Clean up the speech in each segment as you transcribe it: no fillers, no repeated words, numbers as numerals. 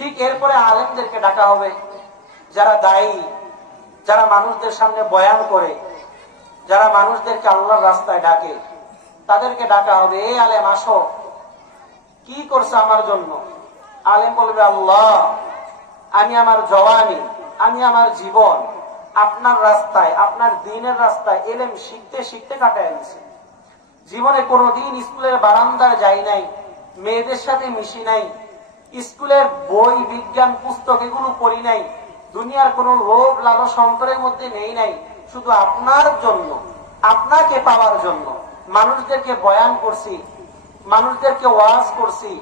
ঠিক এরপরে আলেমদেরকে ডাকা হবে, যারা দায়ী, যারা মানুষদের সামনে বয়ান করে, যারা মানুষদেরকে আল্লাহর রাস্তায় ডাকে, তাদেরকে ডাকা হবে, এই আলেম আসো, কি করছে আমার জন্য? আলেম বলবে, আল্লাহ, আমি আমার জওয়ানি, আমি আমার জীবন আপনার রাস্তায়, আপনার দ্বীনের রাস্তায় এলেম শিখতে শিখতে কাটায় নিছি। জীবনে কোনোদিন স্কুলের বারান্দায় যাই নাই, মেয়েদের সাথে মিশি নাই, স্কুলের বই বিজ্ঞান পুস্তক এগুলো পড়ি নাই, দুনিয়ার কোন লোভ লালস অন্তরের মধ্যে নেই নাই। শুধু আপনার জন্য, আপনাকে পাওয়ার জন্য মানুষদেরকে বয়ান করছি, মানুষদেরকে ওয়াজ করছি,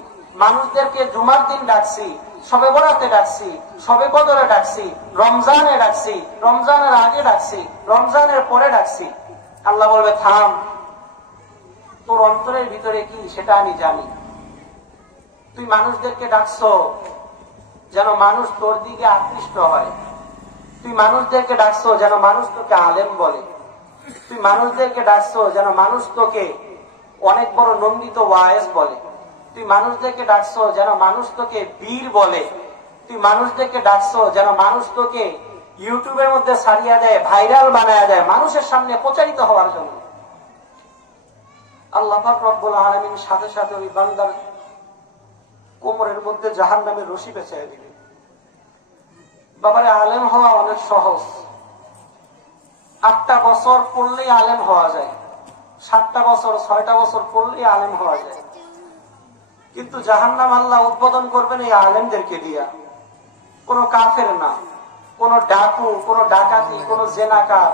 মানুষদেরকে জুমার দিন ডাকছি, শবে বরাতে ডাকছি, শবে কদরে ডাকছি, রমজানে ডাকছি, রমজানের আগে ডাকছি, রমজানের পরে ডাকছি। আল্লাহ বলবে, থাম, তোর অন্তরের ভিতরে কি সেটা আমি জানি। তুই মানুষদেরকে ডাকছো যেন মানুষ তোর দিকে আকৃষ্ট হয়, তুই মানুষদেরকে ডাকছো যেন মানুষ তোকে আলেম বলে, তুই মানুষদেরকে ডাকছো যেন মানুষ তোকে অনেক বড় নন্দিত ওয়াইজ বলে, তুই মানুষদেরকে ডাকছো যেন মানুষ তোকে বীর বলে, তুই মানুষদেরকে ডাকছো যেন মানুষ তোকে ইউটিউবের মধ্যে ছাড়িয়ে দেয়, ভাইরাল বানায় দেয়, মানুষের সামনে প্রচারিত হওয়ার জন্য। আল্লাহ পাক রব্বুল আলামিন সাথে সাথে ওই বান্দার কোমরের মধ্যে জাহান্নামের রশি পেঁচায় দিবে। বাবারে, আলেম হওয়া অনেক সহজ। 8টা বছর পড়লেই আলেম হওয়া যায়, 7টা বছর 6টা বছর পড়লেই আলেম হওয়া যায়। কিন্তু জাহান্নাম আল্লাহ উদ্বোধন করবেন এই আলেমদেরকে দিয়া। কোন কাফের না, কোন ডাকু, কোন ডাকাতি, কোন জেনাকার,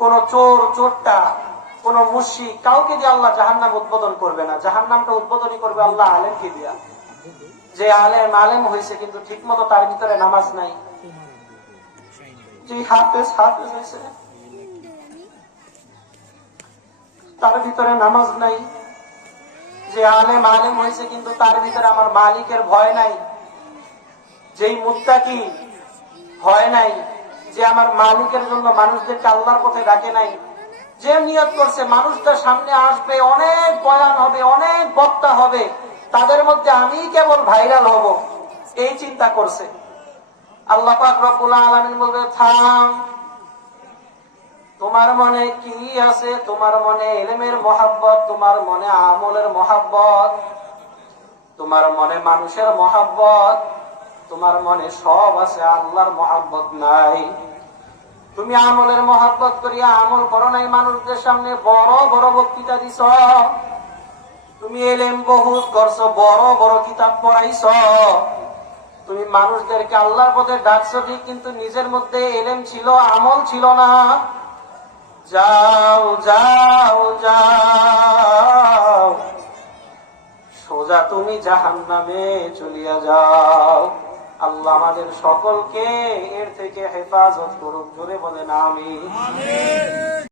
কোন চোর চোরটা, কোন মুশরিক, কাউকে দিয়ে আল্লাহ জাহান্নাম উদ্বোধন করবে না। জাহান্নামটা উদ্বোধনই করবে আল্লাহ আলেমকে দিয়া। যে আলেম আলেম হয়েছে কিন্তু ঠিক মতো তার ভিতরে নামাজ নাই, যে হাফেজ হয়েছে তার ভিতরে নামাজ নাই, যে আলেম আলেম হয়েছে কিন্তু তার ভিতরে আমার মালিকের ভয় নাই, যেই মুত্তাকি ভয় নাই, যে আমার মালিকের জন্য মানুষদেরকে আল্লাহর পথে ডাকে নাই, যে নিয়ত করছে মানুষদের সামনে আসবে, অনেক বয়ান হবে, অনেক বক্তা হবে, তাদের মধ্যে আমি কেবল ভাইরাল হব, এই চিন্তা করছে। আল্লাহ পাক রব্বুল আলামিন বলবে, থাম, তোমার মনে কি আছে? তোমার মনে ইলমের মহাব্বত, তোমার মনে আমলের মহাব্বত, তোমার মনে মানুষের মহাব্বত, তোমার মনে সব আছে, আল্লাহর মহাব্বত নাই। তুমি আমলের মহাব্বত করিয়া আমল করো নাই, মানুষদের সামনে বড় বড় বক্তৃতা দিছ, তুমি ইলম বহুত করছো, বড় বড় কিতাব পড়াইছ, তুমি মানুষদেরকে আল্লাহর পথে ডাকছো ঠিক, কিন্তু নিজের মধ্যে ইলম ছিল, আমল ছিল না। যাও যাও যাও, সোজা তুমি জাহান্নামে চলিয়া যাও। আল্লাহ আমাদের সকলকে এর থেকে হেফাজত করুক। জোরে বলেন আমিন।